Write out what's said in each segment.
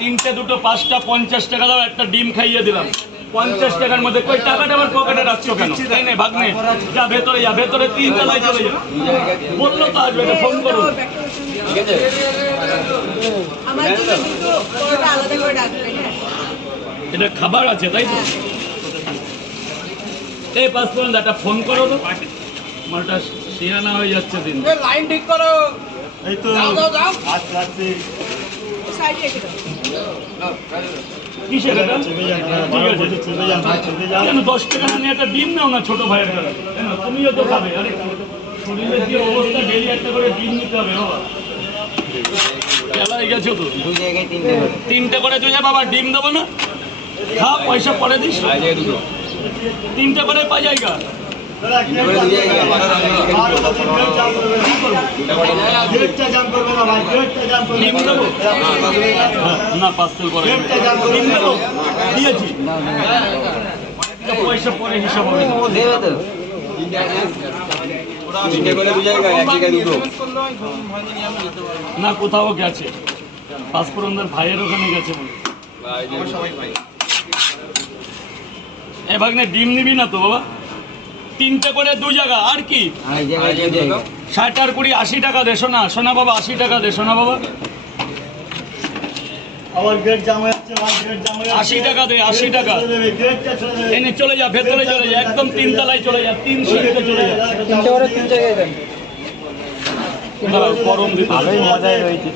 তিনটে দুটো পাঁচটা 50 টাকা দাও, একটা ডিম খাইয়ে দিলাম 50 টাকার মধ্যে। কই টাকাটা আমার পকেটে রাখছো কেন? এই নে ভাগ্নে, যা ভেতরে যা, ভেতরে 3 তলায় চলে যা। বললো তো আসবে, এটা ফোন করো। ঠিক আছে, আমার জন্য দুটো পরোটা আলাদা করে রাখবেন। এটা খাবার আছে তাই তো? এই পাঁচ পর্যন্ত একটা ফোন করো তো, মালটা শিয়ানা হয়ে যাচ্ছে দিন। লাইন ঠিক করো। এই তো যাও যাও যাও। আচ্ছা আচ্ছা সাইডে রেখে দাও। কিসের এটা? চলে যান চলে যান ভাই, চলে যান। কেন 10 টাকা নিয়ে একটা ডিম নাও না ছোট ভাইয়ের কাছে? কেন তুমিও তো খাবে? আরে শরীরের যে অবস্থা, ডেলি একটা করে ডিম নিতে হবে বাবা। খেলায় গেছো তো, তিনটে করে তুই বাবা ডিম দেবো না, খা, পয়সা পরে দিস। তিনটে করে পা জায়গা দাদা কি আর তো দিন জাম করবে না, গেটটা জাম করবে না ভাই, গেটটা জাম করবে ডিম দেবো না, পার্সেল করে ডিম দেবো, দিয়েছি। পয়সা পরে হিসাব হবে না, কোথাও গেছে পাঁচপুরন্দার ভাইয়ের ওখানে গেছে বলে। এ ভাগ্নে ডিম নিবি না তো বাবা? তিনটে করে 2 জায়গা, আর কি 60 আর 20 80 টাকা দে সোনা, সোনা বাবা 80 টাকা দে সোনা বাবা। আবার গেট জাম হয়ে যাচ্ছে ভাই, গেট জাম হয়ে যাচ্ছে। 80 টাকা দে, 80 টাকা। গেটটা চলে যাবে। এনে চলে যা, ভেতরে চলে যা, একদম 3 তলায় চলে যা, 3 সিঁড়িতে চলে যা। তিনটে করে 3 জায়গায় দেন। দাঁড়াও, গরম দিতে ভালোই মজাই হয়েছে।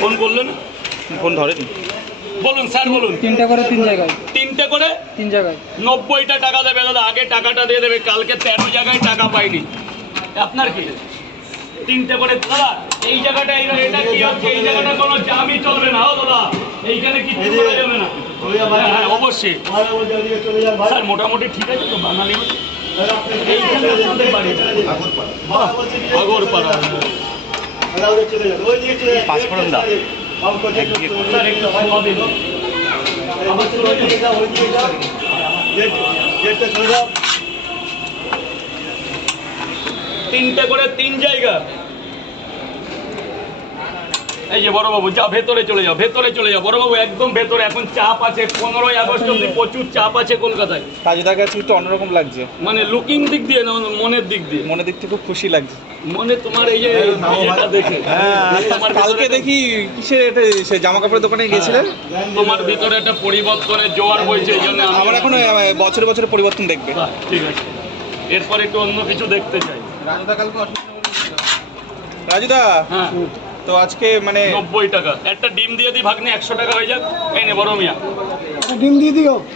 ফোন করলেন? ফোন ধরেন। বলুন স্যার, বলুন। তিনটে করে 3 জায়গায়। তিনটে করে 3 জায়গায়। 90টা টাকা দেবে দাদা, আগে টাকাটা দিয়ে দেবে। কালকে 13 জায়গায় টাকা পাইনি। আপনার কি? তিনটে করে দাদা, এই জায়গাটা এটা কি হচ্ছে? এই জায়গাটা কোনো জামই চলবে না। ও দাদা, এইখানে কিছু করা যাবে না। হ্যাঁ হ্যাঁ, অবশ্যই চলে যান ভাই। স্যার, মোটামুটি ঠিক আছে তো? বাঙালি এইখানে আপনাদের বাড়ি আগরপাড়া। পাঁচফোড়নদা স্যার একটু খাওয়া দিন। আবার চলে যান। গেটটা চলে যাও। তিনটে করে 3 জায়গা। এই যে বড়বাবু, যা ভেতরে চলে যাও, ভেতরে চলে যাও বড়বাবু, একদম ভেতরে। এখন চাপ আছে, 15ই আগস্ট অব্দি প্রচুর চাপ আছে কলকাতায়। কাজুদার কাছে একটু অন্যরকম লাগছে, মানে লুকিং দিক দিয়ে না, মনের দিক দিয়ে। মনের দিক থেকে খুব খুশি লাগছে। মনে তোমার এই যে এটা দেখে তোমার কালকে ভিতরে- দেখি কিসের এটা, সে জামা কাপড়ের দোকানে গেছিলেন। তোমার ভিতরে একটা পরিবর্তনের জোয়ার বইছে, এই জন্য আমার এখন বছরে বছরে পরিবর্তন দেখবে। বাহ, ঠিক আছে, এরপর একটু অন্য কিছু দেখতে চাই। রাজুদা, হ্যাঁ, তো আজকে মানে 90 টাকা একটা ডিম দিয়ে দিই ভাগ্নে, 100 টাকা হয়ে যাক। এই নে বড় মিয়া। ডিম দিয়ে দিও।